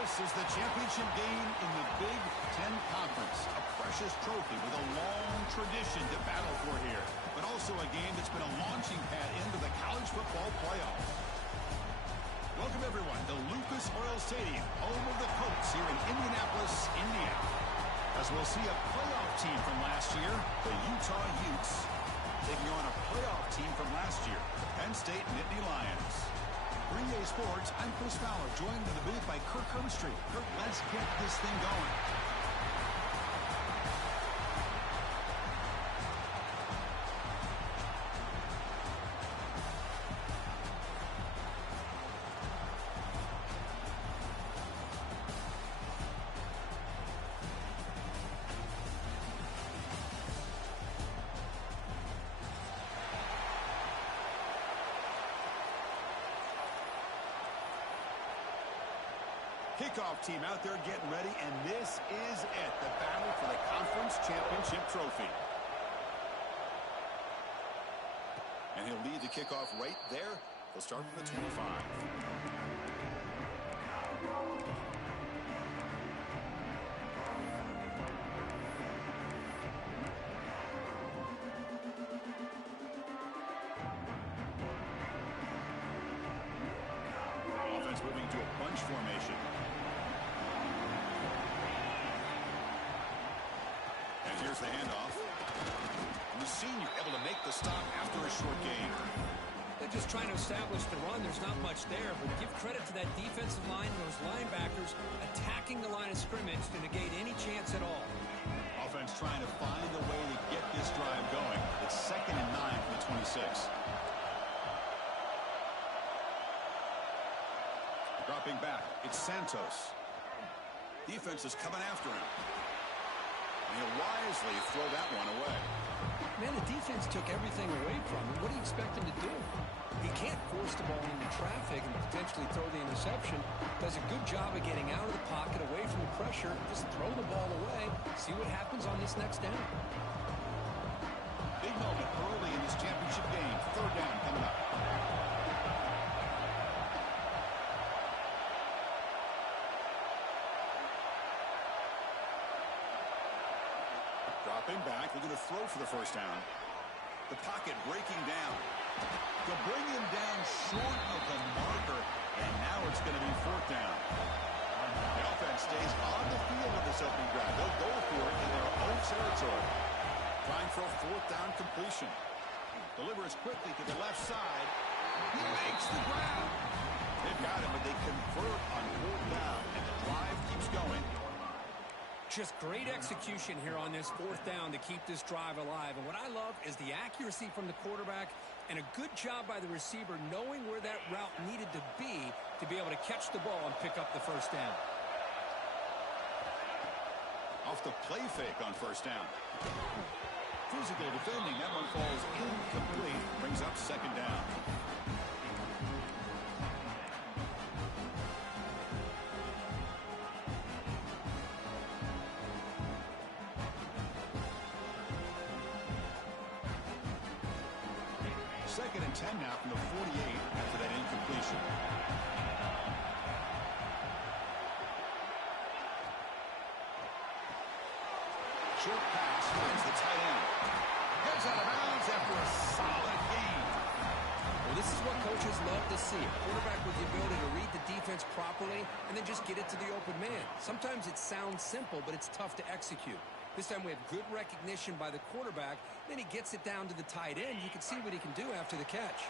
This is the championship game in the Big Ten Conference. A precious trophy with a long tradition to battle for here. But also a game that's been a launching pad into the college football playoffs. Welcome, everyone, to Lucas Oil Stadium, home of the Colts here in Indianapolis, Indiana. As we'll see a playoff team from last year, the Utah Utes, taking on a playoff team from last year, the Penn State Nittany Lions. For EA Sports, I'm Chris Fowler, joined in the booth by Kirk Herbstreit. Kirk, let's get this thing going. Kickoff team out there getting ready, and this is it, the battle for the conference championship trophy. And he'll lead the kickoff right there. He'll start from the 25. Offense moving to a bunch formation. And here's the handoff. And the senior able to make the stop after a short gain. They're just trying to establish the run. There's not much there, but give credit to that defensive line and those linebackers attacking the line of scrimmage to negate any chance at all. Offense trying to find a way to get this drive going. It's 2nd and 9 from the 26. Dropping back, it's Santos. Defense is coming after him. And he'll wisely throw that one away. Man, the defense took everything away from him. What do you expect him to do? He can't force the ball into traffic and potentially throw the interception. Does a good job of getting out of the pocket, away from the pressure. Just throw the ball away. See what happens on this next down. Big moment early in this championship game. 3rd down coming up. Dropping back, they're going to throw for the 1st down. The pocket breaking down. They'll bring him down short of the marker, and now it's going to be 4th down. The offense stays on the field with this opening drive. They'll go for it in their own territory. Trying for a 4th down completion. Delivers quickly to the left side. He makes the ground. They've got him, but they convert on 4th down, and the drive keeps going. Just great execution here on this 4th down to keep this drive alive. And what I love is the accuracy from the quarterback and a good job by the receiver knowing where that route needed to be able to catch the ball and pick up the 1st down. Off the play fake on 1st down. Physical defending. That one falls incomplete. Brings up 2nd down. Second and 10 now from the 48 after that incompletion. Short pass finds the tight end. Heads out of bounds after a solid gain. Well, this is what coaches love to see. A quarterback with the ability to read the defense properly and then just get it to the open man. Sometimes it sounds simple, but it's tough to execute. This time we have good recognition by the quarterback. Then he gets it down to the tight end. You can see what he can do after the catch.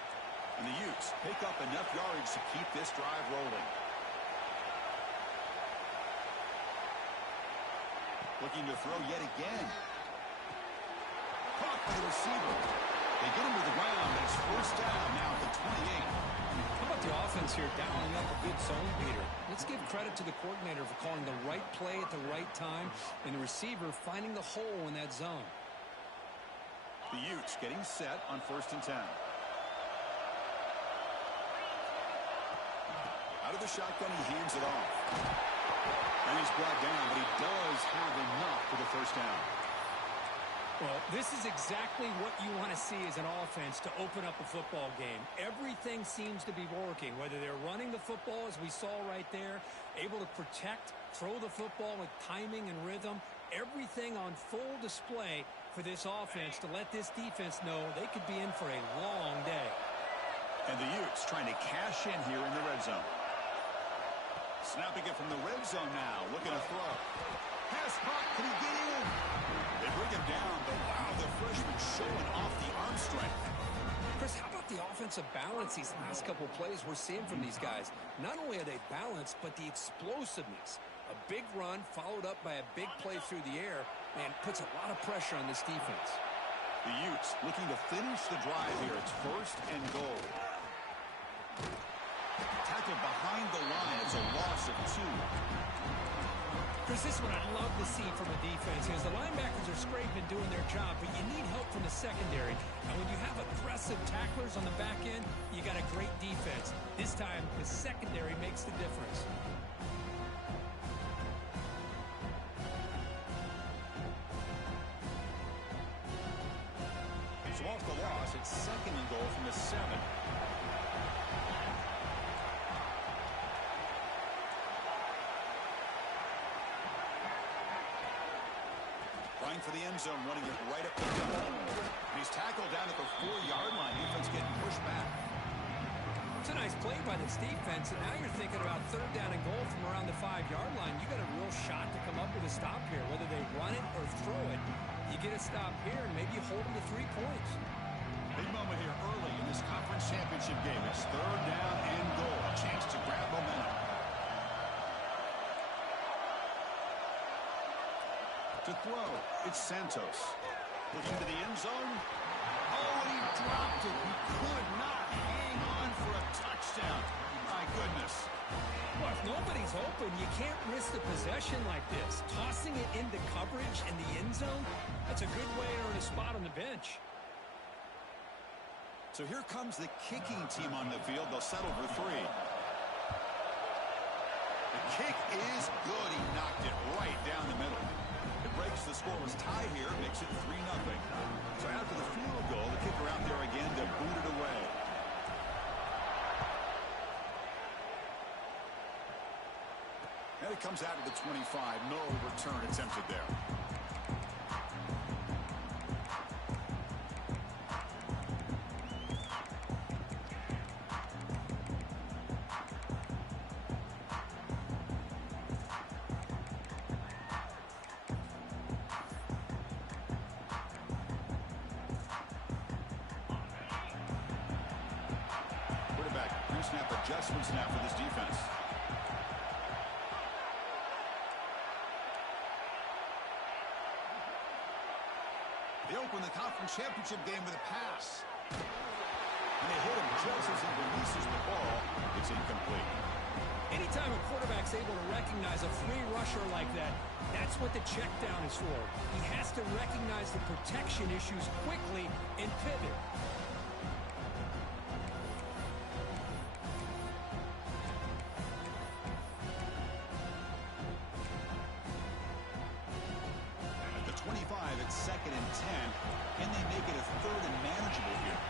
And the Utes pick up enough yardage to keep this drive rolling. Looking to throw yet again. Caught by the receiver. They get him to the ground, and it's 1st down now at the 28. How about the offense here dialing up a good zone beater? Let's give credit to the coordinator for calling the right play at the right time and the receiver finding the hole in that zone. The Utes getting set on 1st and 10. Out of the shotgun, he hands it off. And he's brought down, but he does have enough for the 1st down. Well, this is exactly what you want to see as an offense to open up a football game. Everything seems to be working, whether they're running the football, as we saw right there, able to protect, throw the football with timing and rhythm, everything on full display for this offense to let this defense know they could be in for a long day. And the Utes trying to cash in here in the red zone. Snapping it from the red zone now, looking to throw. Pass caught, can he get in? They bring him down, but wow, the freshman showing off the arm strength. Chris, how about the offensive balance these last couple plays we're seeing from these guys? Not only are they balanced, but the explosiveness. A big run followed up by a big play through the air, man, puts a lot of pressure on this defense. The Utes looking to finish the drive here. It's 1st and goal. Tackled behind the line. It's a loss of 2. Chris, this is what I love to see from a defense is the linebackers are scraping, doing their job, but you need help from the secondary. And when you have aggressive tacklers on the back end, you got a great defense. This time, the secondary makes the difference. So off the loss, it's 2nd and goal from the 7. Trying for the end zone, running it right up the gut. He's tackled down at the 4-yard line. Defense getting pushed back. It's a nice play by this defense, and now you're thinking about 3rd down and goal from around the 5-yard line. You got a real shot to come up with a stop here. Whether they run it or throw it, you get a stop here, and maybe you hold them to 3 points. Big moment here early in this conference championship game. It's 3rd down and goal. A chance to grab momentum. To throw, it's Santos. Looking to the end zone. Oh, and he dropped it. He could not hang on for a touchdown. My goodness. Well, if nobody's open, you can't risk the possession like this. Tossing it into coverage in the end zone, that's a good way to earn a spot on the bench. So here comes the kicking team on the field. They'll settle for 3. The kick is good. He knocked it right down the middle. It breaks the scoreless tie here, makes it 3-0. So after the field goal, the kicker out there again to boot it away. And it comes out of the 25. No return attempted there. Snap adjustment snap for this defense. They open the conference championship game with a pass. And they hit him just as he releases the ball. It's incomplete. Anytime a quarterback's able to recognize a free rusher like that, that's what the check down is for. He has to recognize the protection issues quickly and pivot. At the 25, it's 2nd and 10. Can they make it a 3rd and manageable here?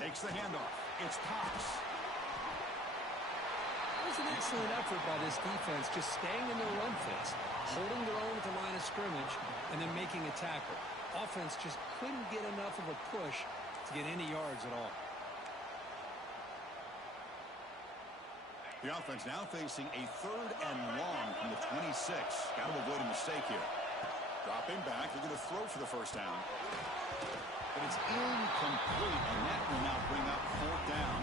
Takes the handoff. It's Cox. It was an excellent effort by this defense, just staying in their run fits, holding their own at the line of scrimmage, and then making a tackle. Offense just couldn't get enough of a push to get any yards at all. The offense now facing a 3rd and long from the 26. Got to avoid a mistake here. Dropping back. They're going to throw for the 1st down. But it's incomplete, and that will now bring up 4th down.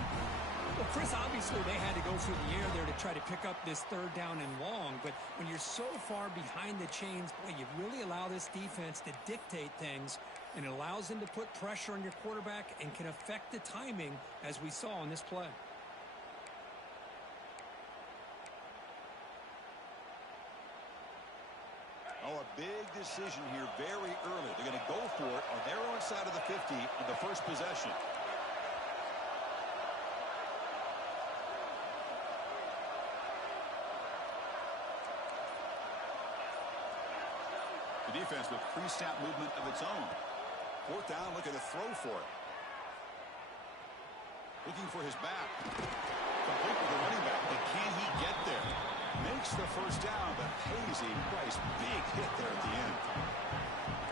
Well, Chris, obviously they had to go through the air there to try to pick up this 3rd down and long, but when you're so far behind the chains, boy, you really allow this defense to dictate things, and it allows them to put pressure on your quarterback and can affect the timing, as we saw in this play. Oh, a big decision here very early. They're going to go for it on their own side of the 50 on the first possession. The defense with pre-snap movement of its own. Fourth down, looking to throw for it. Looking for his back. Complete with the running back, but can he get there? Makes the first down, but pays a price. Big hit there at the end.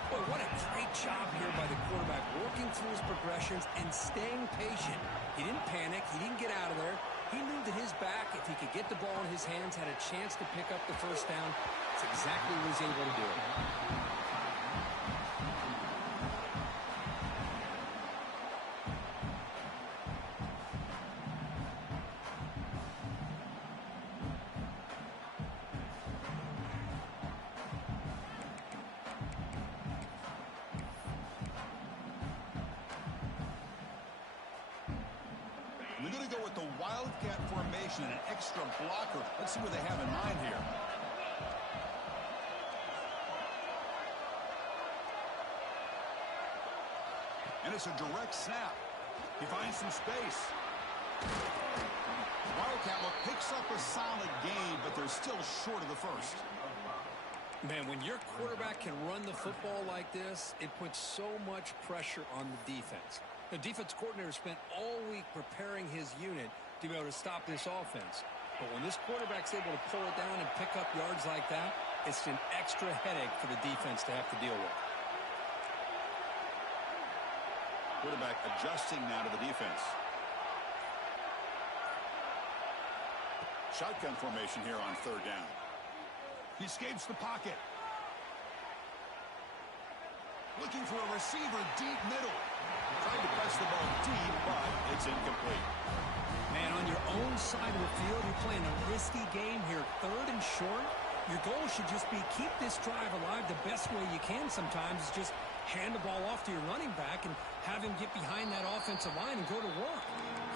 Boy, what a great job here by the quarterback, working through his progressions and staying patient. He didn't panic. He didn't get out of there. He knew that his back, if he could get the ball in his hands, had a chance to pick up the first down. That's exactly what he was able to do. We're going to go with the Wildcat formation and an extra blocker. Let's see what they have in mind here. And it's a direct snap. He finds some space. Wildcat picks up a solid gain, but they're still short of the first. Man, when your quarterback can run the football like this, it puts so much pressure on the defense. The defense coordinator spent all week preparing his unit to be able to stop this offense. But when this quarterback's able to pull it down and pick up yards like that, it's an extra headache for the defense to have to deal with. Quarterback adjusting now to the defense. Shotgun formation here on third down. He escapes the pocket. Looking for a receiver deep middle. Tried to press the ball deep, but it's incomplete. Man, on your own side of the field, you're playing a risky game here. Third and short. Your goal should just be keep this drive alive the best way you can sometimes is just hand the ball off to your running back and have him get behind that offensive line and go to work.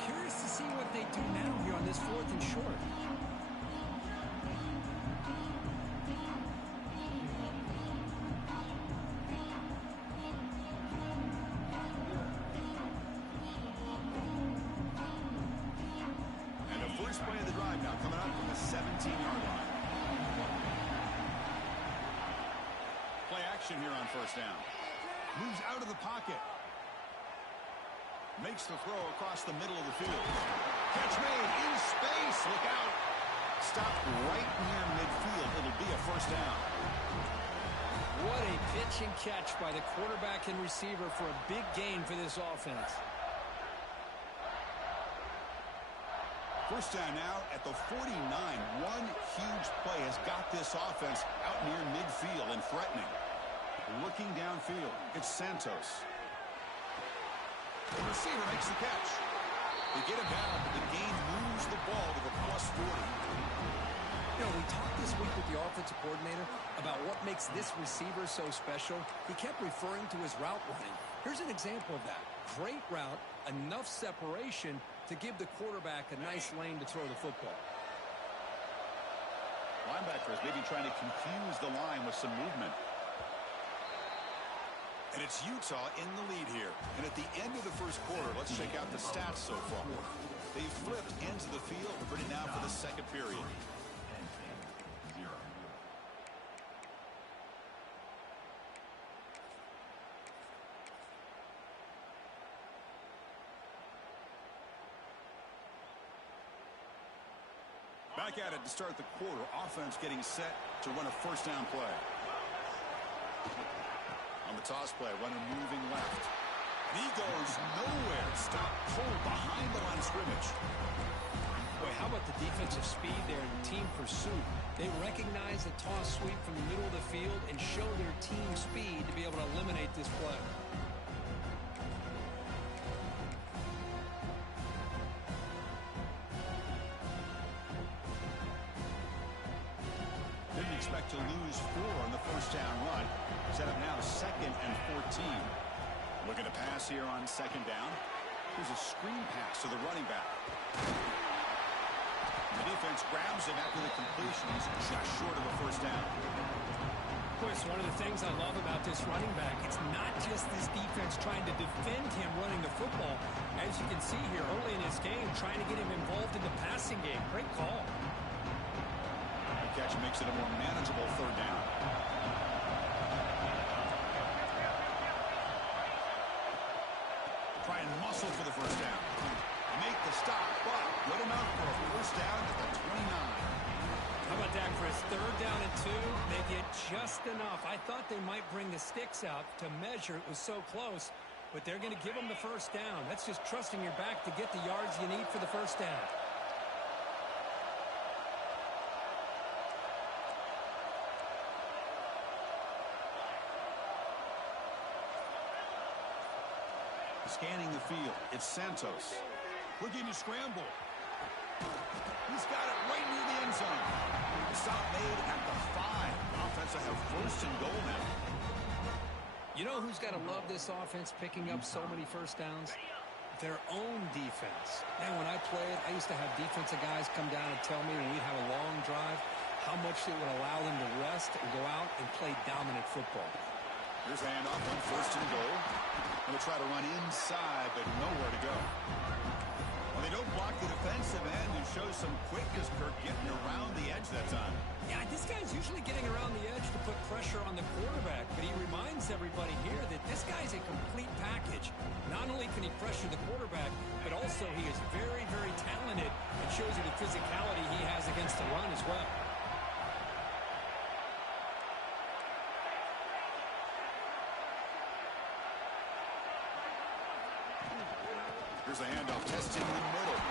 Curious to see what they do now here on this fourth and short. First play of the drive now coming up from the 17-yard line. Play action here on first down. Moves out of the pocket. Makes the throw across the middle of the field. Catch made in space. Look out. Stopped right near midfield. It'll be a first down. What a pitch and catch by the quarterback and receiver for a big gain for this offense. First down now at the 49. One huge play has got this offense out near midfield and threatening. Looking downfield, it's Santos. The receiver makes the catch. They get him down, but the gain moves the ball to the +40. You know, we talked this week with the offensive coordinator about what makes this receiver so special. He kept referring to his route running. Here's an example of that. Great route, enough separation to give the quarterback a nice lane to throw the football. Linebackers maybe trying to confuse the line with some movement. And it's Utah in the lead here. And at the end of the first quarter, let's check out the stats so far. They've flipped ends of the field. We're ready now for the second period. Back at it to start the quarter. Offense getting set to run a first down play. On the toss play, runner moving left. And he goes nowhere. Stop pulled behind the line of scrimmage. Boy, how about the defensive speed there in team pursuit? They recognize the toss sweep from the middle of the field and show their team speed to be able to eliminate this play. Didn't expect to lose 4 on the first down run. Set up now 2nd and 14. Looking to pass here on second down. Here's a screen pass to the running back. The defense grabs him after the completion. He's just short of a first down. Boy, It's one of the things I love about this running back. It's not just this defense trying to defend him running the football. As you can see here early in this game, trying to get him involved in the passing game. Great call. The catch makes it a more manageable third down. Try and muscle for the first down. Make the stop, but good enough for a first down at the 29. How about that, Chris? Third down and 2. They get just enough. I thought they might bring the sticks out to measure. It was so close, but they're going to give them the first down. That's just trusting your back to get the yards you need for the first down. Scanning the field, it's Santos. Looking to scramble. He's got it right near the end zone. Stop made at the 5. Offense will have first and goal now. You know who's got to love this offense picking up so many first downs? Their own defense. Man, when I played, I used to have defensive guys come down and tell me when we'd have a long drive how much it would allow them to rest and go out and play dominant football. Here's a handoff on first and goal. They'll try to run inside, but nowhere to go. Well, they don't block the defensive end and show some quickness, Kirk, getting around the edge that time. Yeah, this guy's usually getting around the edge to put pressure on the quarterback, but he reminds everybody here that this guy's a complete package. Not only can he pressure the quarterback, but also he is very, very talented and shows you the physicality he has against the run as well. Here's a handoff, testing in the middle.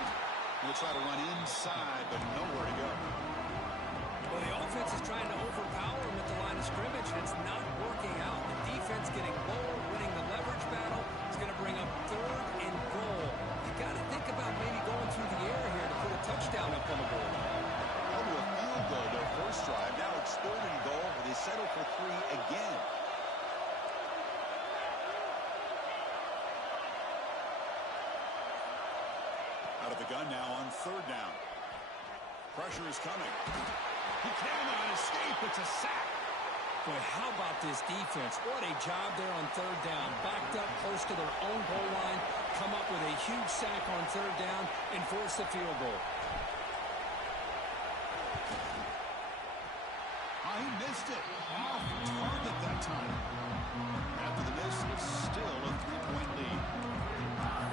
We'll try to run inside, but nowhere to go. Well, the offense is trying to overpower him at the line of scrimmage, and it's not working out. The defense getting lower, winning the leverage battle. It's going to bring up third and goal. You got to think about maybe going through the air here to put a touchdown up on the board. Held to a field goal their first drive. Now it's third and goal, but they settle for 3 again. Out of the gun now on third down. Pressure is coming. He cannot escape. It's a sack. Boy, how about this defense? What a job there on third down. Backed up close to their own goal line. Come up with a huge sack on third down and force the field goal. He missed it. Off target that time. After the miss, it's still a 3-point lead.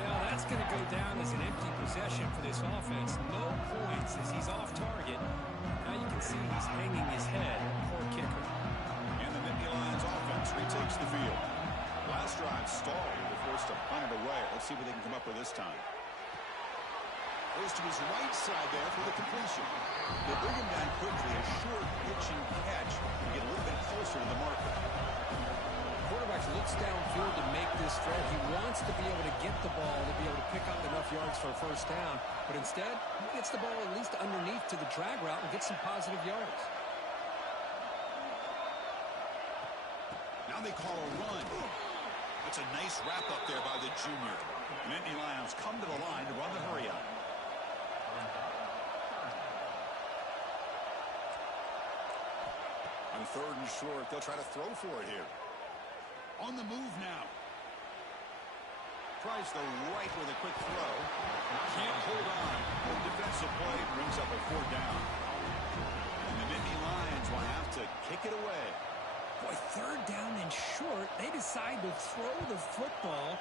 Now that's going to go down as an empty possession for this offense. No points as he's off target. Now you can see he's hanging his head. Poor kicker. And the Nittany Lions offense retakes the field. Last drive stalled. They're forced to punt it away. Let's see what they can come up with this time. Goes to his right side there for the completion. They bring him down quickly. A short pitching catch to get a little bit closer to the marker. Quarterback looks downfield to make this throw. He wants to be able to get the ball to be able to pick up enough yards for a first down. But instead, he gets the ball at least underneath to the drag route and gets some positive yards. Now they call a run. It's a nice wrap up there by the junior. The Nittany Lions come to the line to run the hurry up. On third and short, they'll try to throw for it here. On the move now. Tries the right with a quick throw. Can't hold on. Good defensive play brings up a 4th down. And the Nittany Lions will have to kick it away. Boy, third down and short. They decide to throw the football,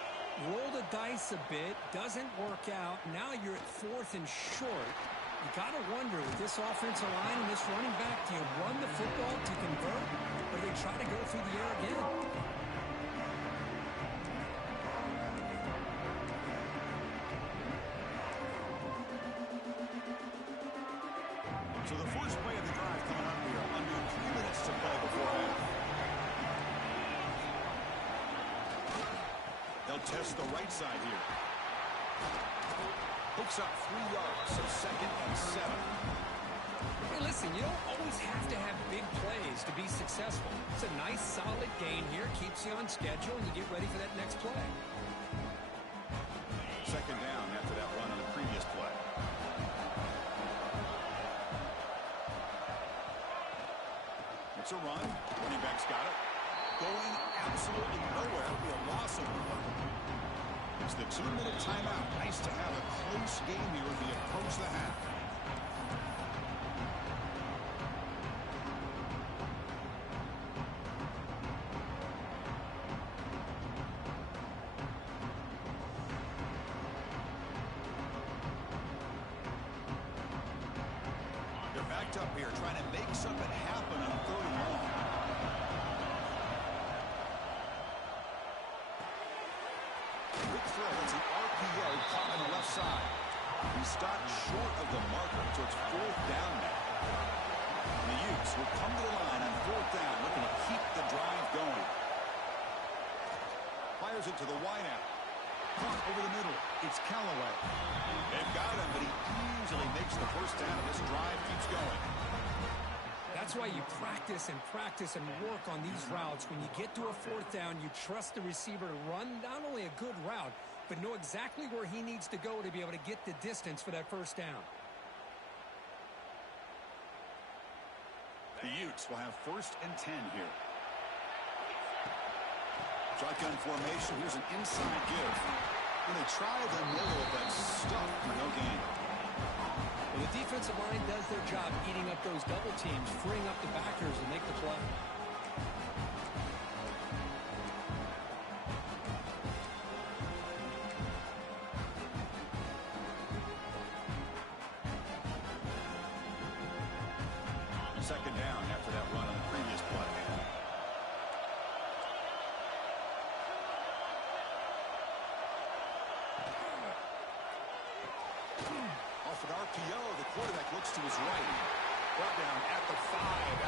roll the dice a bit, doesn't work out. Now you're at 4th and short. You got to wonder, with this offensive line and this running back, do you run the football to convert, or do they try to go through the air again? So the first play of the drive coming up here. Under 3 minutes to play before half. They'll test the right side here. Hooks up 3 yards, so 2nd and 7. Hey, listen, you don't always have to have big plays to be successful. It's a nice, solid gain here. Keeps you on schedule, and you get ready for that next play. 2nd down after that run on the previous play. We'll It's a run. Running back's got it. Going absolutely nowhere. It'll be a loss of one. It's the 2-minute timeout. Nice to have a close game here as we approach the half. They're backed up here, trying to make something happen on 3rd and long. Quick throw. It's an RPO caught on the left side. He stopped short of the marker, so it's 4th down now. And the Utes will come to the line on 4th down, looking to keep the drive going. Fires it to the wideout. Caught over the middle. It's Callaway. They've got him, but he easily makes the first down, and this drive keeps going. That's why you practice and work on these routes. When you get to a 4th down, you trust the receiver to run not only a good route, but know exactly where he needs to go to be able to get the distance for that first down. The Utes will have 1st and 10 here. Shotgun formation. Here's an inside give. And they try the middle, but stuck for no gain. Well, the defensive line does their job eating up those double teams, freeing up the backers to make the play. Second down after that run on the previous play. Off an RPO, the quarterback looks to his right. Brought down at the 5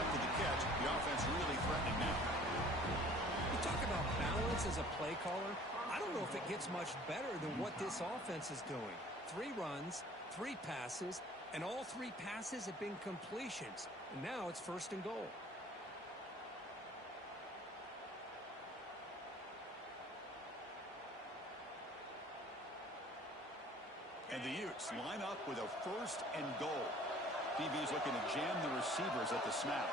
after the catch. The offense really threatening now. You talk about balance as a play caller. I don't know if it gets much better than what this offense is doing. 3 runs, 3 passes, and all 3 passes have been completions. And now it's 1st and goal. And the Utes line up with a 1st and goal. DB's looking to jam the receivers at the snap.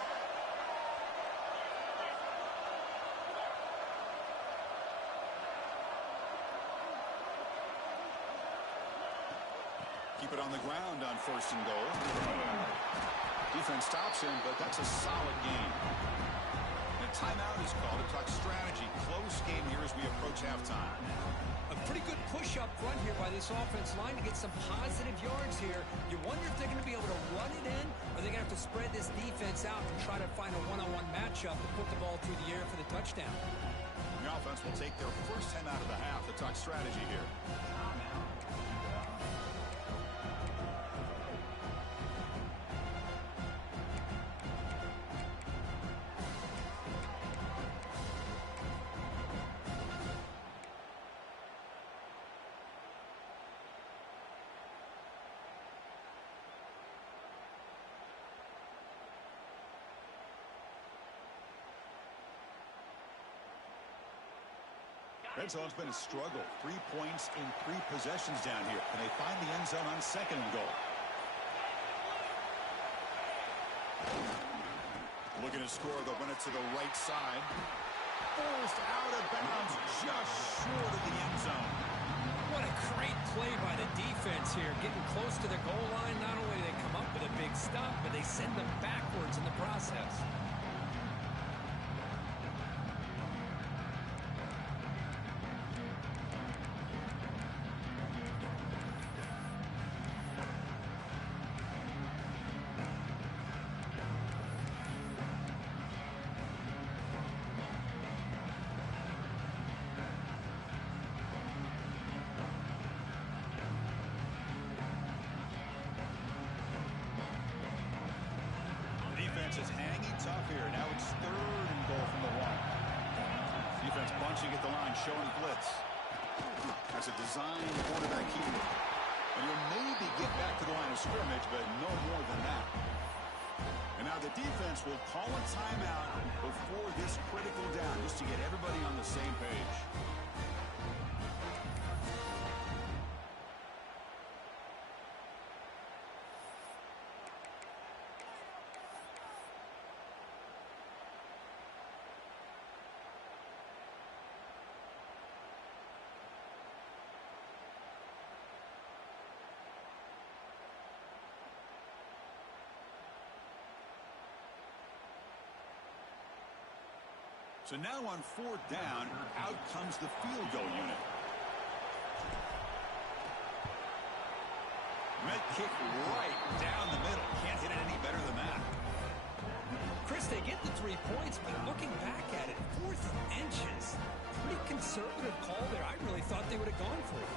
Keep it on the ground on 1st and goal. Defense stops him, but that's a solid game. And a timeout is called to talk strategy. Close game here as we approach halftime. A pretty good push up front here by this offense line to get some positive yards here. You wonder if they're going to be able to run it in, or they're going to have to spread this defense out and try to find a one-on-one matchup to put the ball through the air for the touchdown. The offense will take their first 10 out of the half to talk strategy here. Red Zone's been a struggle. 3 points in 3 possessions down here. And they find the end zone on 2nd and goal. Looking to score. They'll run it to the right side. Forced out of bounds just short of the end zone. What a great play by the defense here. Getting close to the goal line. Not only do they come up with a big stop, but they send them backwards in the process. Is hanging tough here. Now it's 3rd and goal from the 1. Defense bunching at the line, showing blitz. That's a design quarterback keeper. And he'll maybe get back to the line of scrimmage, but no more than that. And now the defense will call a timeout before this critical down, just to get everybody on the same page. So now on 4th down, out comes the field goal unit. Met kick right down the middle. Can't hit it any better than that. Chris, they get the 3 points, but looking back at it, 4th inches. Pretty conservative call there. I really thought they would have gone for it.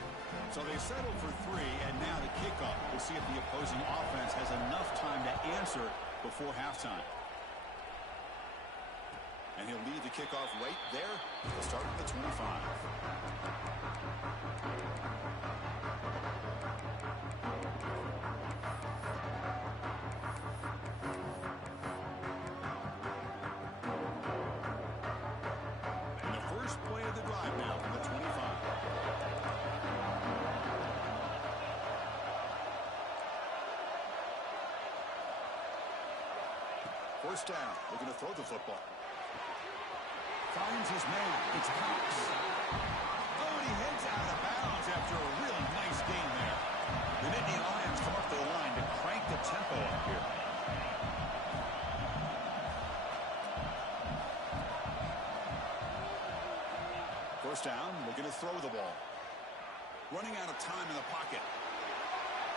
So they settled for 3, and now the kickoff. We'll see if the opposing offense has enough time to answer before halftime. And he'll lead the kickoff right there. He'll start at the 25. And the first play of the drive now from the 25. First down, looking to throw the football. Finds his man. It's Cox. Oh, and he heads out of bounds after a really nice game there. The Nittany Lions come up to the line to crank the tempo up here. First down, looking to throw the ball. Running out of time in the pocket.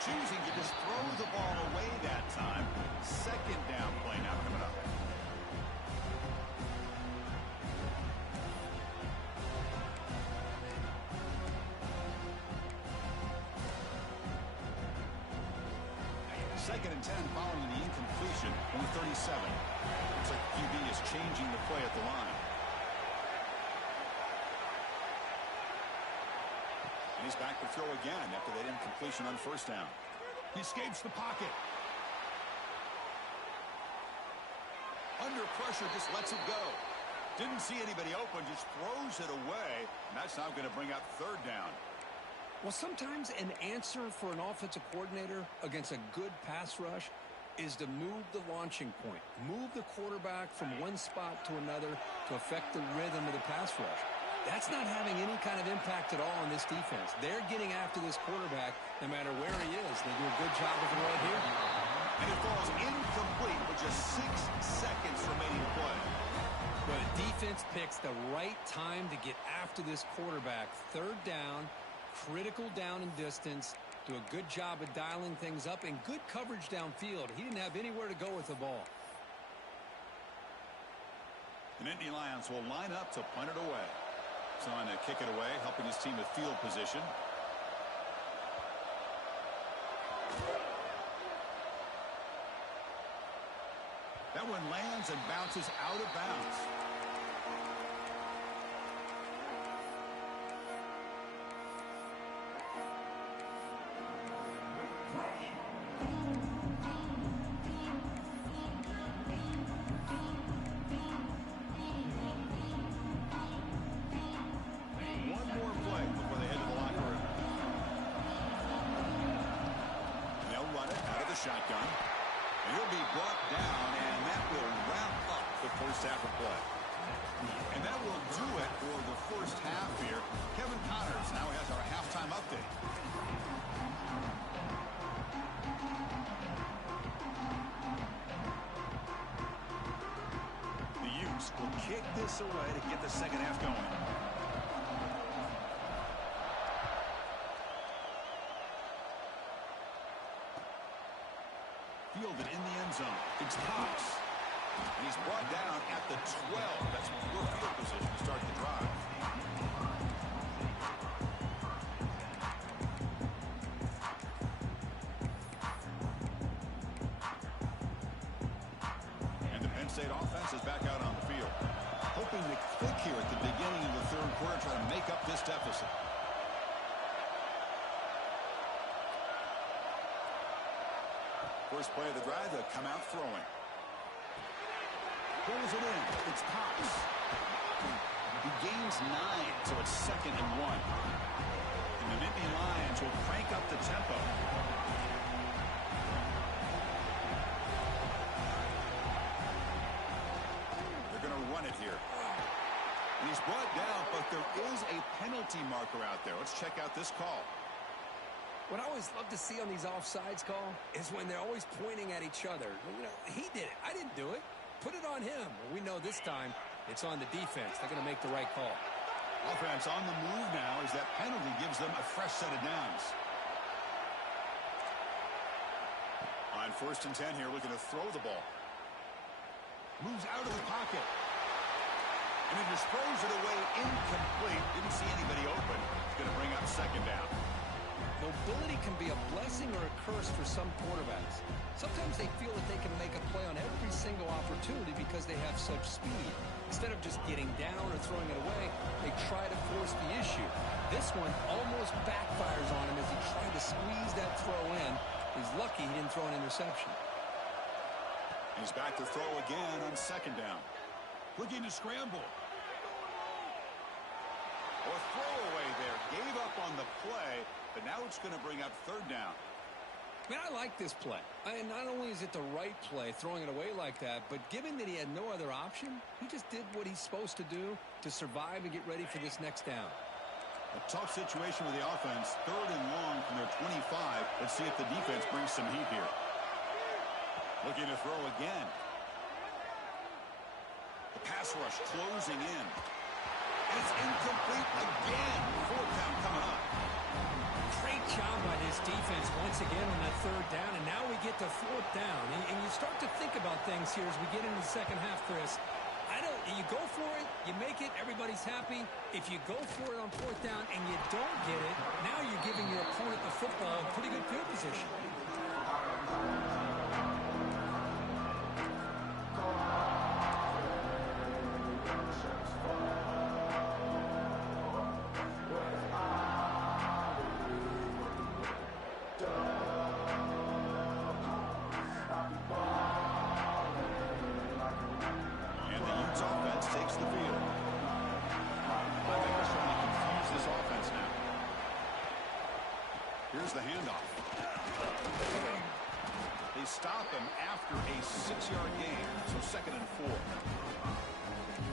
Choosing to just throw the ball away that time. Second down play now coming up. Second and 10 following the incompletion on the 37. Looks like QB is changing the play at the line. And he's back to throw again after that incompletion on first down. He escapes the pocket. Under pressure, just lets it go. Didn't see anybody open, just throws it away. And that's now going to bring up third down. Well, sometimes an answer for an offensive coordinator against a good pass rush is to move the launching point. Move the quarterback from one spot to another to affect the rhythm of the pass rush. That's not having any kind of impact at all on this defense. They're getting after this quarterback no matter where he is. They do a good job of it right here. And it falls incomplete with just 6 seconds remaining to play. But the defense picks the right time to get after this quarterback. Third down, critical down and distance. Do a good job of dialing things up and good coverage downfield. He didn't have anywhere to go with the ball. The Nittany Lions will line up to punt it away. Trying to kick it away, helping his team with field position. That one lands and bounces out of bounds. Shotgun. And he'll be brought down, and that will wrap up the first half of play. And that will do it for the first half here. Kevin Connors now has our halftime update. The Utes will kick this away to get the second half going. Fielded in the end zone. It's Cox. And he's brought down at the 12. That's poor field position to start the drive. And the Penn State offense is back out on the field. Hoping to click here at the beginning of the third quarter, try to make up this deficit. First play of the drive, they'll come out throwing. Pulls it in. It's Cox. He gains 9, so it's 2nd and 1. And the Nittany Lions will crank up the tempo. They're going to run it here. And he's brought down, but there is a penalty marker out there. Let's check out this call. What I always love to see on these offsides call is when they're always pointing at each other. You know, he did it. I didn't do it. Put it on him. Well, we know this time It's on the defense. They're going to make the right call. Offense on the move now as that penalty gives them a fresh set of downs. On 1st and 10 here, looking to throw the ball. Moves out of the pocket. And he just throws it away incomplete. Didn't see anybody open. It's going to bring up 2nd down. Mobility can be a blessing or a curse for some quarterbacks. Sometimes they feel that they can make a play on every single opportunity because they have such speed. Instead of just getting down or throwing it away, they try to force the issue. This one almost backfires on him as he tried to squeeze that throw in. He's lucky he didn't throw an interception. He's back to throw again on 2nd down. Looking to scramble. A throwaway there. Gave up on the play, but now it's going to bring up 3rd down. Man, I like this play. And not only is it the right play, throwing it away like that, but given that he had no other option, he just did what he's supposed to do to survive and get ready for this next down. A tough situation with the offense. 3rd and long from their 25. Let's see if the defense brings some heat here. Looking to throw again. The pass rush closing in. And it's incomplete again. 4th down coming up. Great job by this defense once again on that 3rd down, and now we get to 4th down. And you start to think about things here as we get into the second half, Chris. You go for it, you make it, everybody's happy. If you go for it on 4th down and you don't get it, now you're giving your opponent the football in pretty good field position. Here's the handoff. They stop him after a 6-yard gain, so 2nd and 4.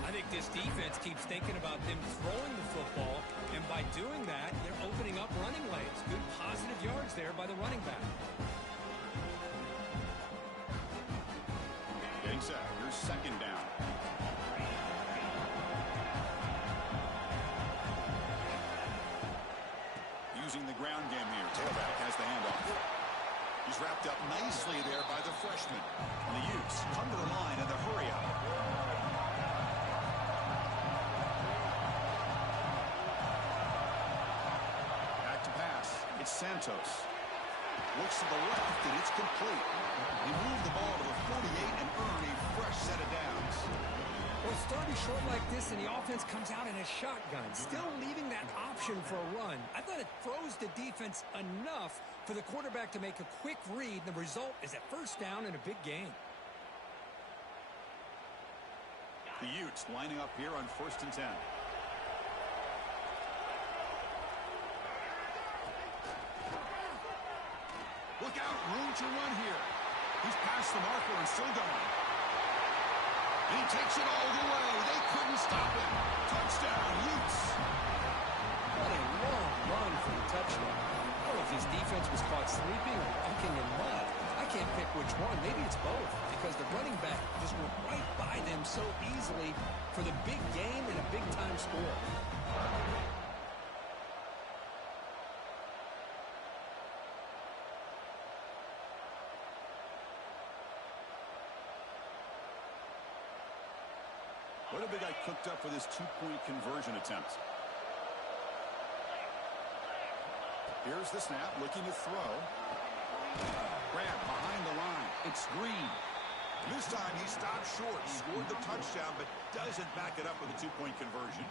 I think this defense keeps thinking about them throwing the football, and by doing that, they're opening up running lanes. Good positive yards there by the running back. Getting set. Here's 2nd down. Using the ground game here. Tailback has the handoff. He's wrapped up nicely there by the freshman. And the Utes come to the line in the hurry up. Back to pass. It's Santos. Looks to the left, and it's complete. He moved the ball to the 48 and earned a fresh set of downs. Well, it's third and short like this, and the offense comes out in a shotgun, still leaving that option for a run. I thought it throws the defense enough for the quarterback to make a quick read. The result is a 1st down and a big gain. The Utes lining up here on 1st and 10. Look out, room to run here. He's past the marker and still going. And he takes it all the way. They couldn't stop him. Touchdown, Utes. What a long run for the touchdown. I don't know if his defense was caught sleeping or walking in mud. I can't pick which one. Maybe it's both, because the running back just went right by them so easily for the big game and a big-time score. What have they got cooked up for this 2-point conversion attempt? Here's the snap, looking to throw. Grab behind the line. It's Green. This time he stopped short, scored the touchdown, but doesn't back it up with a 2-point conversion.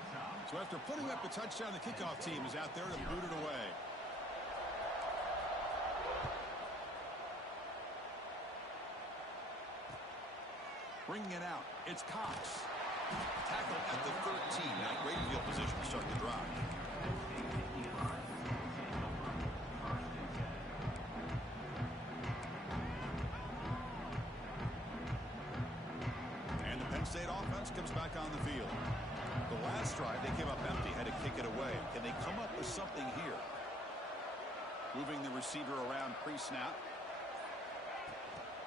So after putting up the touchdown, the kickoff team is out there to boot it away. Bringing it out, it's Cox. Tackle at the 13. Now great field position to start the drive. And the Penn State offense comes back on the field. The last drive, they came up empty, had to kick it away. Can they come up with something here? Moving the receiver around pre-snap.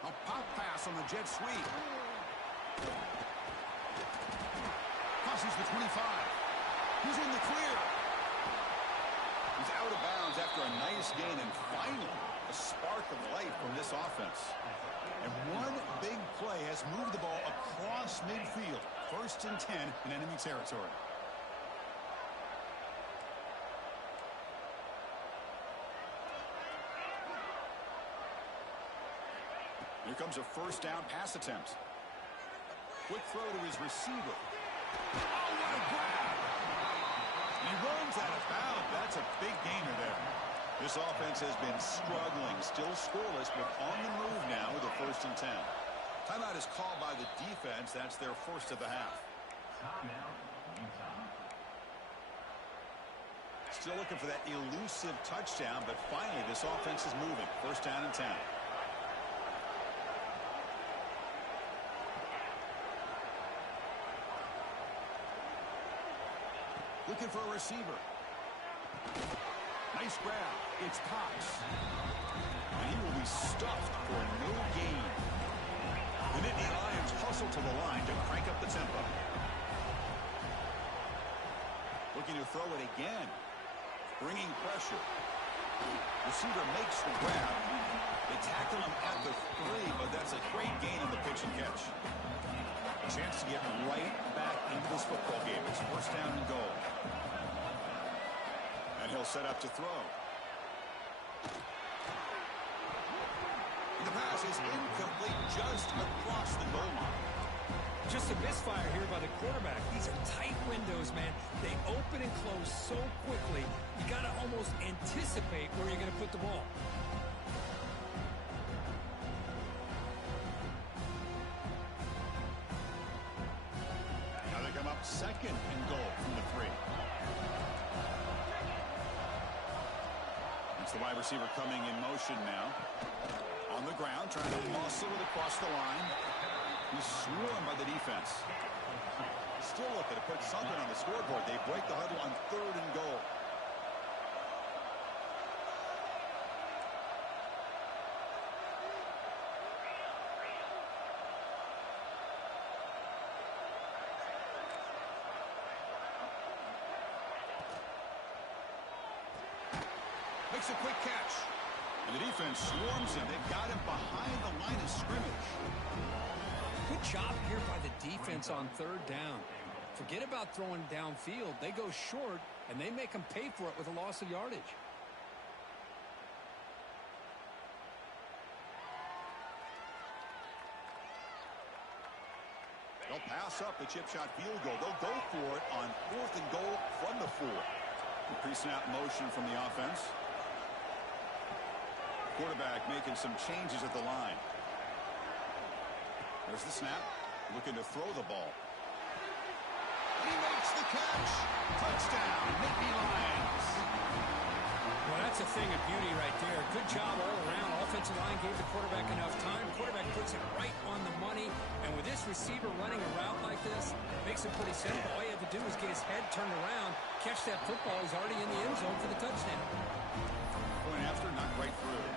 A pop pass on the jet sweep. 25. He's in the clear. He's out of bounds after a nice gain, and finally a spark of life from this offense. And one big play has moved the ball across midfield. 1st and 10 in enemy territory. Here comes a 1st down pass attempt. Quick throw to his receiver. Oh, what a grab! He runs out of bounds. That's a big gainer there. This offense has been struggling, still scoreless, but on the move now with a 1st and 10. Timeout is called by the defense. That's their first of the half. Still looking for that elusive touchdown, but finally this offense is moving. 1st down and 10. Looking for a receiver. Nice grab. It's Cox. And he will be stuffed for no gain. The Nittany Lions hustle to the line to crank up the tempo. Looking to throw it again. Bringing pressure. Receiver makes the grab. They tackle him at the 3, but that's a great gain on the pitch and catch. A chance to get right back into this football game. It's 1st down and goal. And he'll set up to throw. The pass is incomplete just across the goal line. Just a misfire here by the quarterback. These are tight windows, man. They open and close so quickly. You got to almost anticipate where you're going to put the ball. Now they come up 2nd and goal from the 3. It's the wide receiver coming in motion now. On the ground, trying to muscle it across the line. He's swarmed by the defense. Still looking to put something on the scoreboard. They break the huddle on 3rd and goal. Makes a quick catch. And the defense swarms him. They've got him behind the line of scrimmage. Good job here by the defense on 3rd down. Forget about throwing downfield. They go short, and they make them pay for it with a loss of yardage. They'll pass up the chip shot field goal. They'll go for it on 4th and goal from the 4. The pre-snap motion from the offense. Quarterback making some changes at the line. There's the snap. Looking to throw the ball. He makes the catch. Touchdown, Nittany Lions. Well, that's a thing of beauty right there. Good job all around. Offensive line gave the quarterback enough time. Quarterback puts it right on the money. And with this receiver running a route like this, makes it pretty simple. All you have to do is get his head turned around, catch that football. He's already in the end zone for the touchdown. Point after, not right through.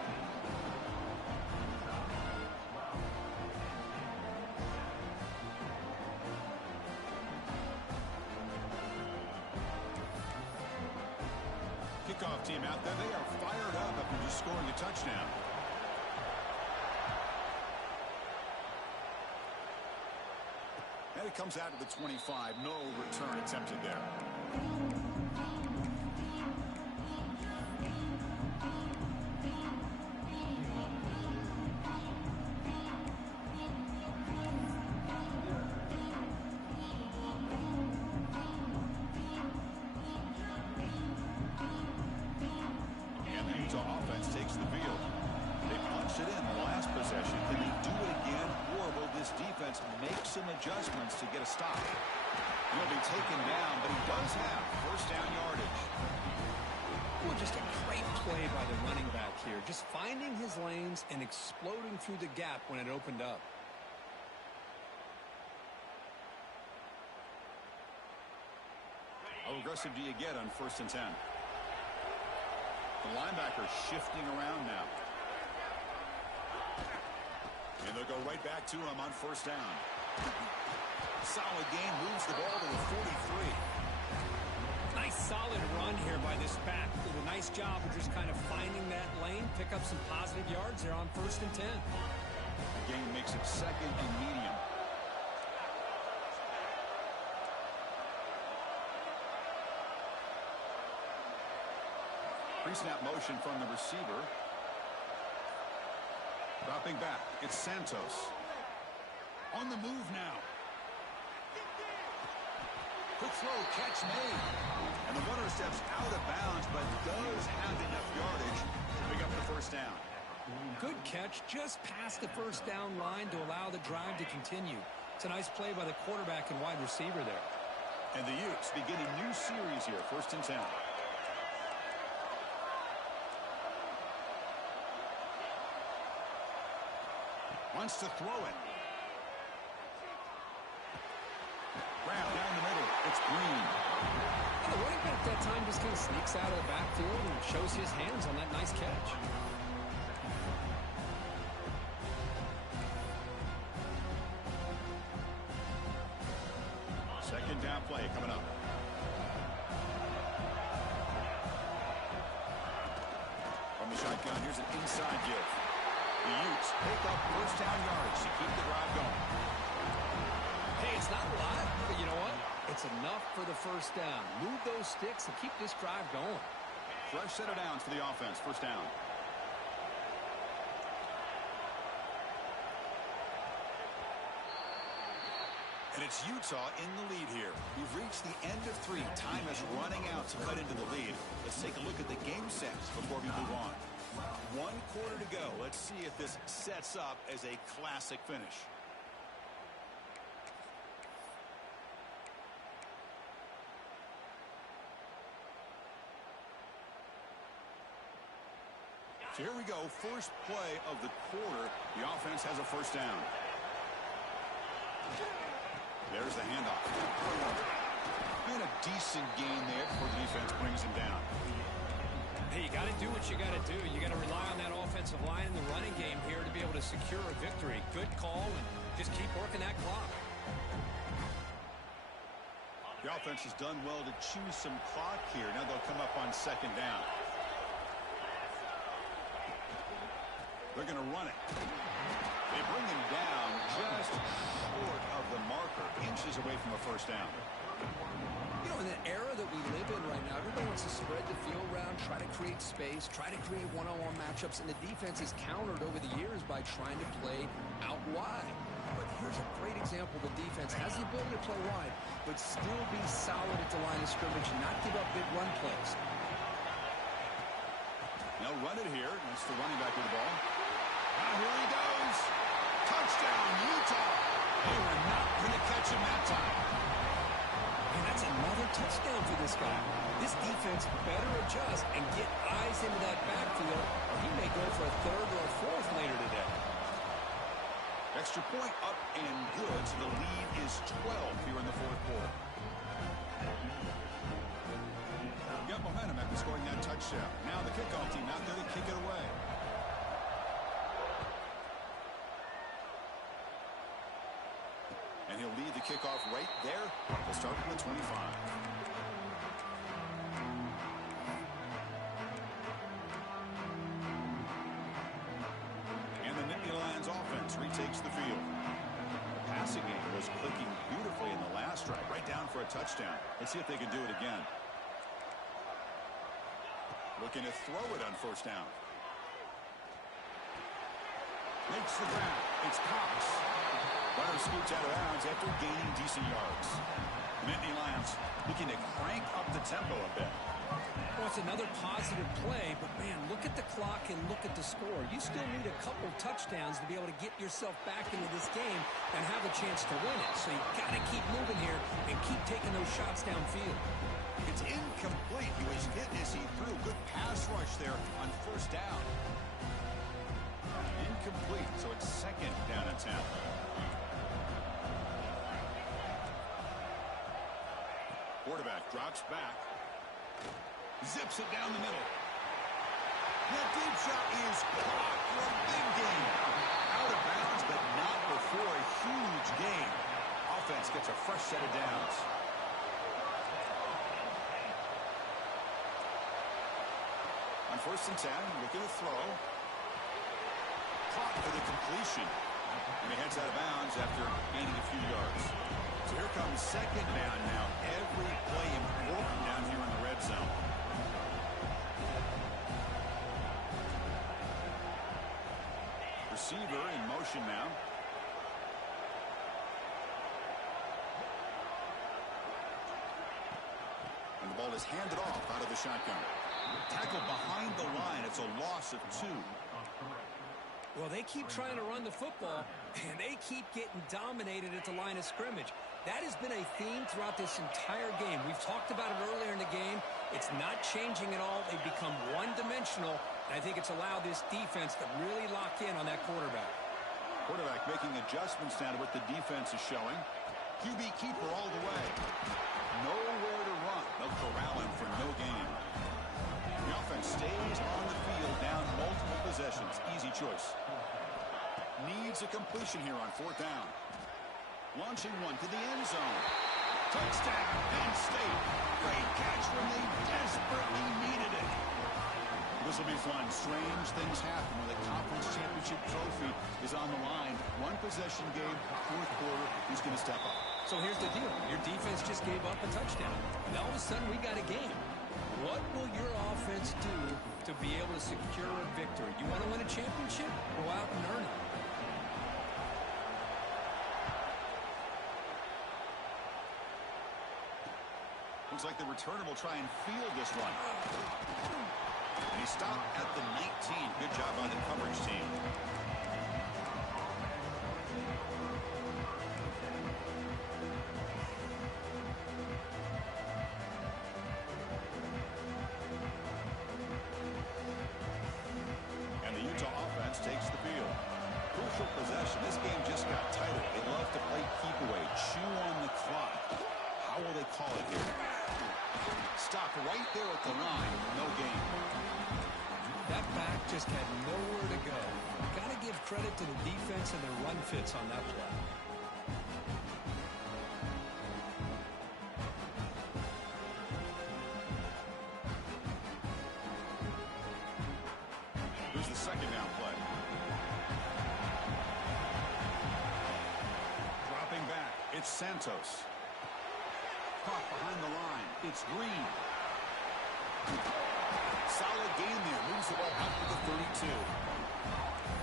Kickoff team out there. They are fired up after just scoring a touchdown. And it comes out of the 25. No return attempted there. Offense takes the field. They punched it in the last possession. Can they do it again, or will this defense make some adjustments to get a stop? He'll be taken down, but he does have 1st down yardage. Well, just a great play by the running back here. Just finding his lanes and exploding through the gap when it opened up. How aggressive do you get on 1st and 10? The linebacker shifting around now. And they'll go right back to him on 1st down. Solid gain, moves the ball to the 43. here by this back. Did a nice job of just kind of finding that lane, pick up some positive yards there on 1st and 10. The game makes it 2nd and medium. Pre-snap motion from the receiver. Dropping back. It's Santos. On the move now. Quick throw, catch made. And the runner steps out of bounds, but does have enough yardage to pick up the 1st down. Good catch, just past the 1st down line to allow the drive to continue. It's a nice play by the quarterback and wide receiver there. And the Utes begin a new series here, 1st and 10. Wants to throw it. Brown down the middle. It's Green. And the running back that time just kind of sneaks out of the backfield and shows his hands on that nice catch. Second down play coming up. From the shotgun, here's an inside give. The Utes pick up 1st down yards to keep the drive going. Hey, it's not a lot, but you know what? It's enough for the 1st down. Move those sticks and keep this drive going. Fresh set of downs for the offense. 1st down. And it's Utah in the lead here. We've reached the end of 3. Time is running out to cut into the lead. Let's take a look at the game sets before we move on. 1 quarter to go. Let's see if this sets up as a classic finish. So here we go. First play of the quarter. The offense has a 1st down. There's the handoff. And a decent gain there before the defense brings him down. Hey, you got to do what you got to do. You got to rely on that offensive line in the running game here to be able to secure a victory. Good call, and just keep working that clock. The offense has done well to choose some clock here. Now they'll come up on 2nd down. They're going to run it. They bring him down just short of the marker, inches away from a 1st down. You know, in the era that we live in right now, everybody wants to spread the field around, try to create space, try to create one-on-one matchups, and the defense is countered over the years by trying to play out wide. But here's a great example. The defense has the ability to play wide, but still be solid at the line of scrimmage and not give up big run plays. They'll run it here. That's the running back with the ball. Now here he goes. Touchdown, Utah. They were not going to catch him that time. And that's another touchdown for this guy. This defense better adjust and get eyes into that backfield, or he may go for a 3rd or a 4th later today. Extra point up and good, so the lead is 12 here in the 4th quarter. Got momentum after scoring that touchdown. Now the kickoff team out there to kick it away. And he'll lead the kickoff right there. We'll start from the 25. And the Nittany Lions offense retakes the field. The passing game was clicking beautifully in the last drive, right down for a touchdown. Let's see if they can do it again. Looking to throw it on 1st down. Makes the grab. It's Cox. Runner scoots out of bounds after gaining decent yards. Nittany Lions looking to crank up the tempo a bit. Well, it's another positive play, but man, look at the clock and look at the score. You still need a couple touchdowns to be able to get yourself back into this game and have a chance to win it. So you got to keep moving here and keep taking those shots downfield. It's incomplete. He was hit as he threw. Good pass rush there on 1st down. Incomplete, so it's 2nd down and 10. Quarterback drops back. Zips it down the middle. That deep shot is caught for a big gain. Out of bounds, but not before a huge gain. Offense gets a fresh set of downs. first and 10, looking to throw. Caught for the completion. And he heads out of bounds after gaining a few yards. So here comes second down now. Every play important down here in the red zone. Receiver in motion now. And the ball is handed off out of the shotgun. Tackled behind the line. It's a loss of 2. Well, they keep trying to run the football, and they keep getting dominated at the line of scrimmage. That has been a theme throughout this entire game. We've talked about it earlier in the game. It's not changing at all. They've become one-dimensional, and I think it's allowed this defense to really lock in on that quarterback. Quarterback making adjustments now to what the defense is showing. QB keeper all the way. Nowhere to run. They'll corral him for no gain. The offense stays on the field, down multiple possessions. Easy choice. Needs a completion here on 4th down. Launching one to the end zone. Touchdown, Penn State. Great catch when they desperately needed it. This will be fun. Strange things happen when the conference championship trophy is on the line. One possession game, 4th quarter. Who's going to step up? So here's the deal. Your defense just gave up a touchdown. And all of a sudden, we got a game. What will your offense do to be able to secure a victory? You want to win a championship? Go out and earn it. Looks like the returner will try and field this one. And he stopped at the 19. Good job by the coverage team. And the Utah offense takes the field. Crucial possession. This game just got tighter. They love to play keep away, chew on the clock. How will they call it here? Stop right there at the line. No gain. That back just had nowhere to go. Got to give credit to the defense and their run fits on that play. Here's the second down play. Dropping back. It's Santos. Caught behind the line. It's Green. Solid game there. Moves the ball out to the 32.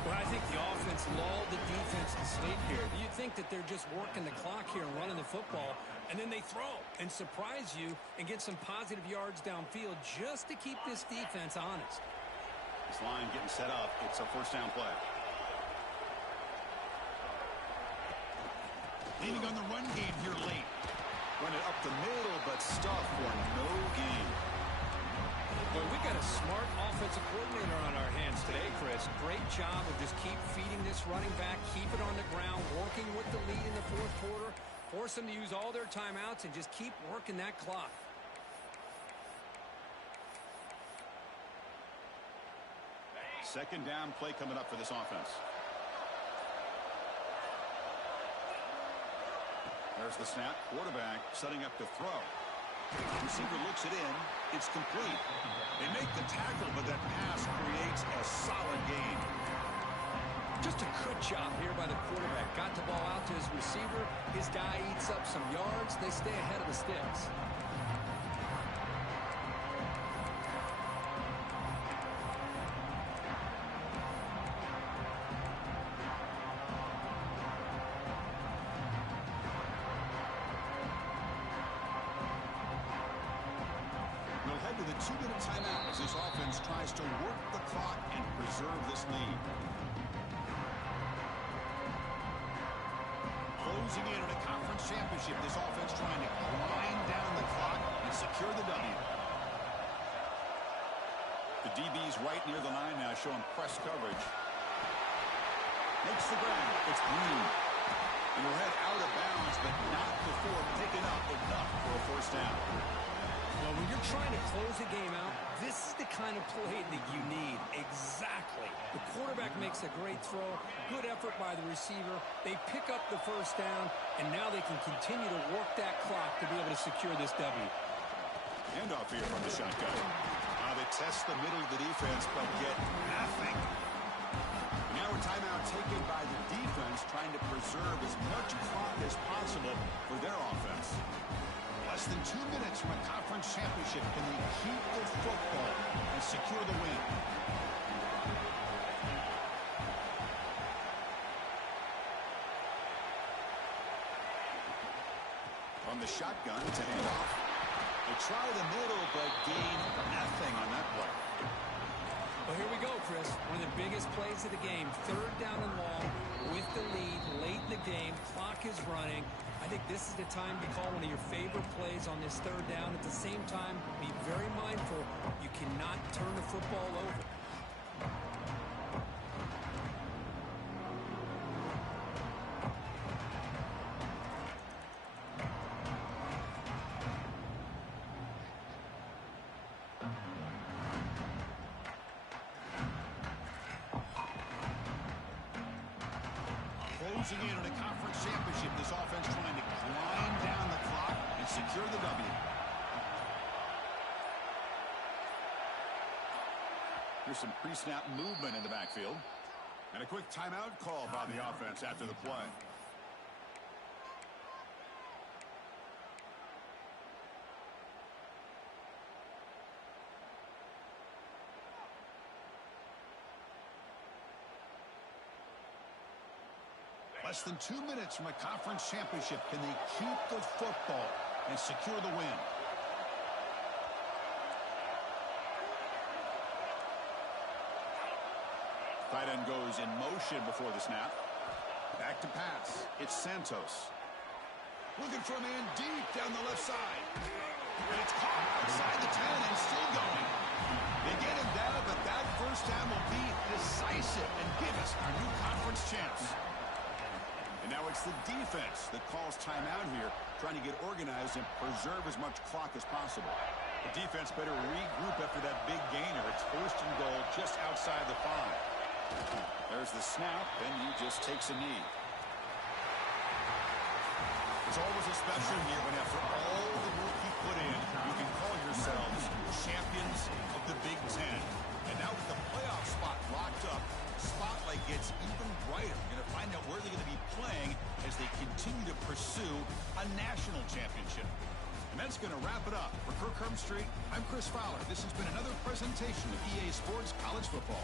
Well, I think the offense lulled the defense to sleep here. You think that they're just working the clock here and running the football, and then they throw and surprise you and get some positive yards downfield just to keep this defense honest. This line getting set up. It's a first down play. Leaning on the run game here late. Run it up the middle, but stuff for no gain. Well, we got a smart offensive coordinator on our hands today, Chris. Great job of just keep feeding this running back, keep it on the ground, working with the lead in the 4th quarter, force them to use all their timeouts, and just keep working that clock. Second down play coming up for this offense. There's the snap. Quarterback setting up to throw. Receiver looks it in. It's complete. They make the tackle, but that pass creates a solid gain. Just a good job here by the quarterback. Got the ball out to his receiver. His guy eats up some yards. They stay ahead of the sticks. With a 2-minute timeout as this offense tries to work the clock and preserve this lead. Closing in on a conference championship, this offense trying to grind down the clock and secure the W. The DB's right near the line now, showing press coverage. Makes the grab. It's Green. And we'll head out of bounds, but not before picking up enough for a first down. Well, when you're trying to close a game out, this is the kind of play that you need. Exactly. The quarterback makes a great throw. Good effort by the receiver. They pick up the first down, and now they can continue to work that clock to be able to secure this W. Handoff here from the shotgun. They test the middle of the defense, but get nothing. Now a timeout taken by the defense, trying to preserve as much clock as possible for their offense. Less than 2 minutes from a conference championship. Can they keep the football and secure the win? On the shotgun to hand off. They try the middle, but gain nothing on that play. Well, here we go, Chris. One of the biggest plays of the game. 3rd down and long with the lead late in the game. Clock is running. I think this is the time to call one of your favorite plays on this 3rd down. At the same time, be very mindful. You cannot turn the football over. Closing in on a conference championship, this offense trying to grind down the clock and secure the W. Here's some pre-snap movement in the backfield. And a quick timeout call by the offense after the play. Less than 2 minutes from a conference championship. Can they keep the football and secure the win? Tight end goes in motion before the snap. Back to pass. It's Santos. Looking for a man deep down the left side. And it's caught outside the 10 and still going. They get him down, but that first down will be decisive and give us our new conference champs. And now it's the defense that calls timeout here, trying to get organized and preserve as much clock as possible. The defense better regroup after that big gainer. It's 1st and goal just outside the 5. There's the snap, and he just takes a knee. It's always a special year when after all the work you put in, you can call yourselves champions of the Big Ten. And now with the playoff spot locked up, spotlight gets even brighter. You're going to find out where they're going to be playing as they continue to pursue a national championship. And that's going to wrap it up. For Kirk Herbstreit, I'm Chris Fowler. This has been another presentation of EA Sports College Football.